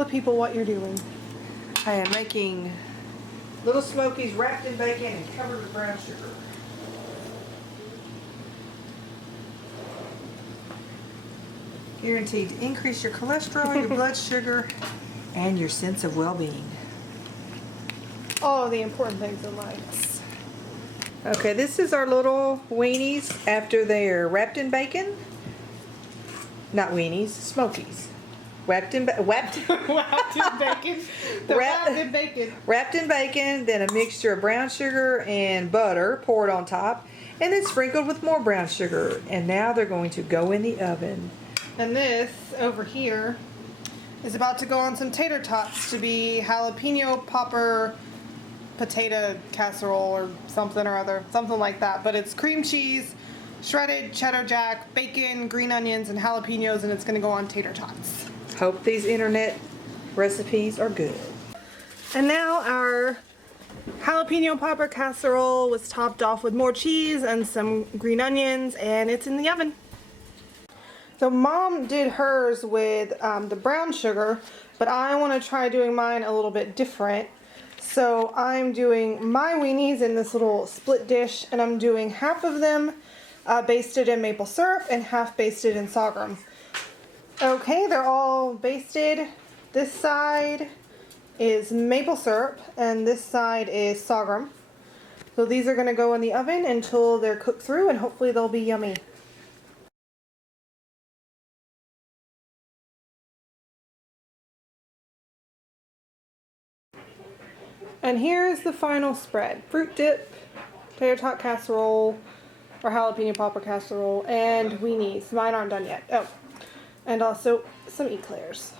the people what you're doing. I am making little smokies wrapped in bacon and covered with brown sugar. Guaranteed to increase your cholesterol, your blood sugar, and your sense of well-being. All the important things in life. Okay, this is our little weenies after they're wrapped in bacon. Not weenies, smokies. Wrapped in bacon. Wrapped in bacon. Wrapped in bacon. Wrapped in bacon, then a mixture of brown sugar and butter poured on top, and then sprinkled with more brown sugar. And now they're going to go in the oven. And this over here is about to go on some tater tots to be jalapeno popper potato casserole or something or other. Something like that. But it's cream cheese, shredded cheddar jack, bacon, green onions, and jalapenos, and it's going to go on tater tots. Hope these internet recipes are good. And now our jalapeno popper casserole was topped off with more cheese and some green onions, and it's in the oven. So Mom did hers with the brown sugar, but I want to try doing mine a little bit different. So I'm doing my weenies in this little split dish, and I'm doing half of them basted in maple syrup and half basted in sorghum. Okay, they're all basted. This side is maple syrup and this side is sorghum. So these are going to go in the oven until they're cooked through, and hopefully they'll be yummy. And here's the final spread. Fruit dip, tater tot casserole, or jalapeno popper casserole, and weenies. Mine aren't done yet. Oh, and also some eclairs.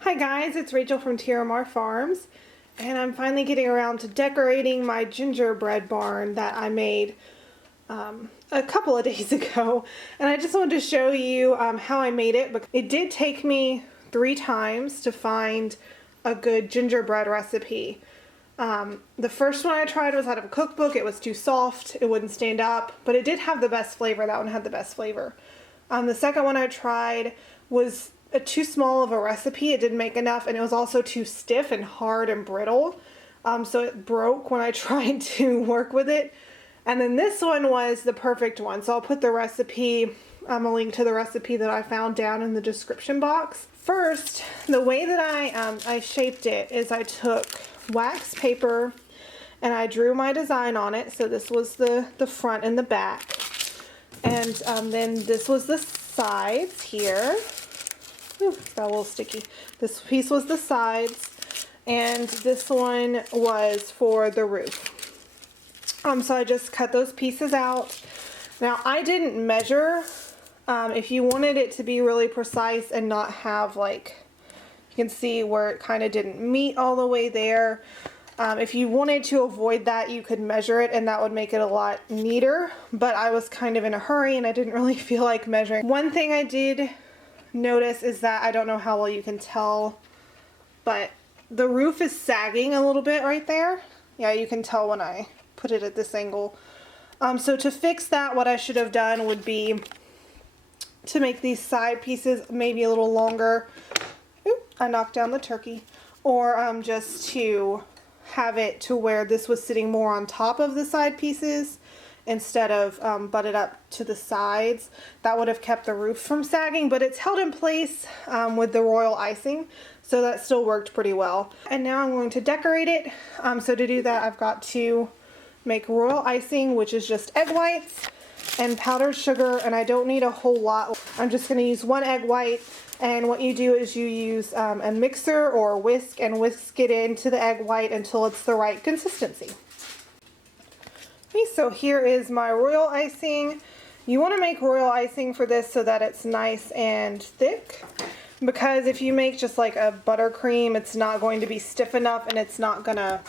Hi guys, it's Rachel from Tiramar Farms, and I'm finally getting around to decorating my gingerbread barn that I made a couple of days ago, and I just wanted to show you how I made it. But it did take me 3 times to find a good gingerbread recipe. The first one I tried was out of a cookbook. It was too soft, it wouldn't stand up, but it did have the best flavor. That one had the best flavor. The second one I tried was too small of a recipe. It didn't make enough, and it was also too stiff and hard and brittle, so it broke when I tried to work with it. And then this one was the perfect one. So I'll put the recipe, a link to the recipe that I found down in the description box. First, the way that I shaped it is I took wax paper and I drew my design on it. So this was the front and the back. And then this was the sides here. Ooh, got a little sticky. This piece was the sides, and this one was for the roof. So I just cut those pieces out. Now I didn't measure. If you wanted it to be really precise and not have, like, you can see where it kind of didn't meet all the way there. If you wanted to avoid that, you could measure it, and that would make it a lot neater. But I was kind of in a hurry and I didn't really feel like measuring. One thing I did notice is that, I don't know how well you can tell, but the roof is sagging a little bit right there. Yeah, you can tell when I put it at this angle. So to fix that, what I should have done would be to make these side pieces maybe a little longer. Oop, I knocked down the turkey. Or just to have it to where this was sitting more on top of the side pieces instead of butted up to the sides. That would have kept the roof from sagging, but it's held in place with the royal icing, so that still worked pretty well. And now I'm going to decorate it. So to do that, I've got to make royal icing, which is just egg whites and powdered sugar, and I don't need a whole lot. I'm just going to use 1 egg white, and what you do is you use a mixer or a whisk and whisk it into the egg white until it's the right consistency. Okay, so here is my royal icing. You want to make royal icing for this so that it's nice and thick, because if you make just like a buttercream, it's not going to be stiff enough and it's not going to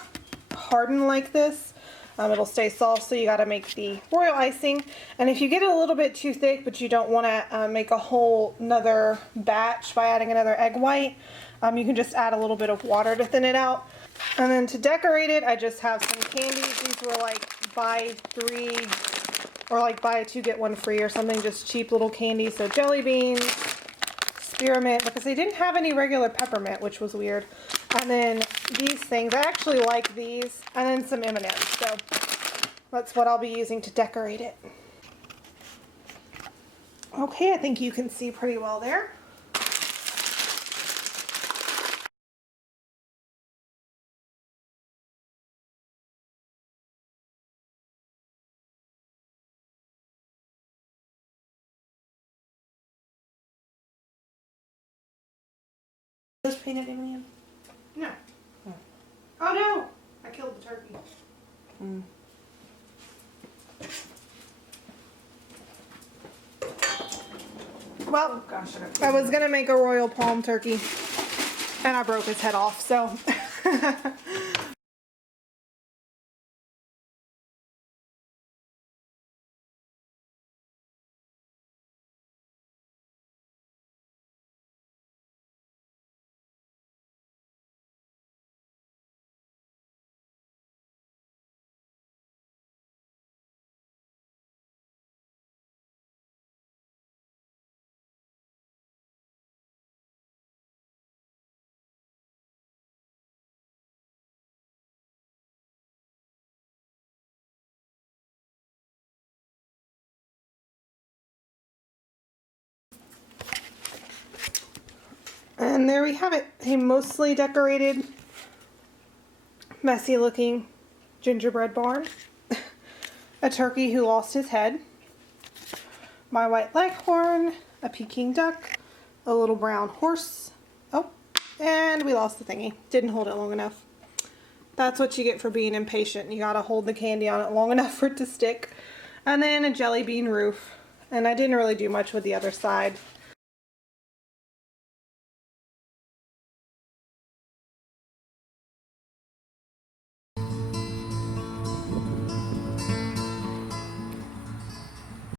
harden like this. It'll stay soft, so you got to make the royal icing. And if you get it a little bit too thick, but you don't want to make a whole another batch by adding another egg white, you can just add a little bit of water to thin it out. And then to decorate it, I just have some candies. These were like buy 3 or like buy 2 get 1 free or something, just cheap little candy. So jelly beans, spearmint, because they didn't have any regular peppermint, which was weird. And then these things, I actually like these, and then some M&Ms. So that's what I'll be using to decorate it. Okay, I think you can see pretty well there. Those painted alien? No. Oh no! I killed the turkey. Well, Oh gosh, I was gonna make a royal palm turkey, and I broke his head off, so. And there we have it, a mostly decorated, messy looking gingerbread barn. A turkey who lost his head, my white leghorn, a Peking duck, a little brown horse. Oh, and we lost the thingy. Didn't hold it long enough. That's what you get for being impatient. You gotta hold the candy on it long enough for it to stick. And then a jelly bean roof. And I didn't really do much with the other side.